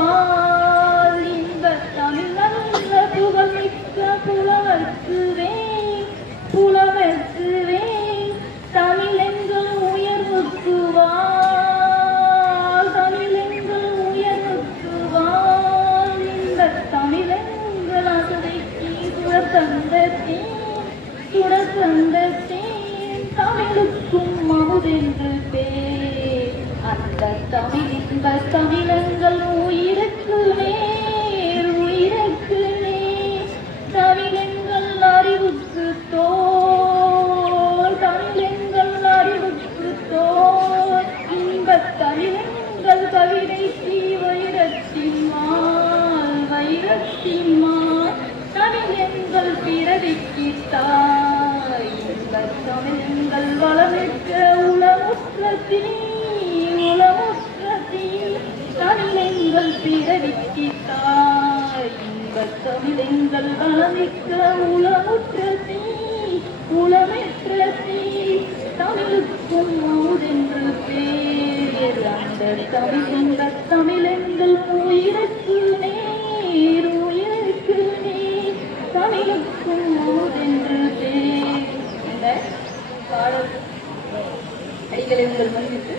பால் இன்பத் தமிழ் நல்ல புகழ்மிக்க புலவர்க்கு வேல் தமிழெங்கள் உயர்வுக்கு வால் தமிழெங்கள் உயர்வுக்கு வால் இன்பத் தமிழெங்கள் அசதைக்கு சுடர் தந்த தமிழுக்கும் அமுதென்று பேர் அந்த தமிழ் இன்பத் தமிழ் வைரத்தின் மால் தமிழெங்கள் பிறவிக்கு தாய் இன்பத் தமிழெங்கள் வளமிக்க உளமுற்ற தீ உளமுற்ற தீ தமிழெங்கள் பிறவிக்கு தாய் இன்பத் தமிழெங்கள் வளமிக்க உளமுற்ற தீ உளமெற்ற தீ தமிழுக்கும் ஊதென்று பேர் அந்த தமிழ் இன்பத் தமிழெங்கள் உயிருக்கு ഒരിക്കലും നിർബന്ധിച്ച്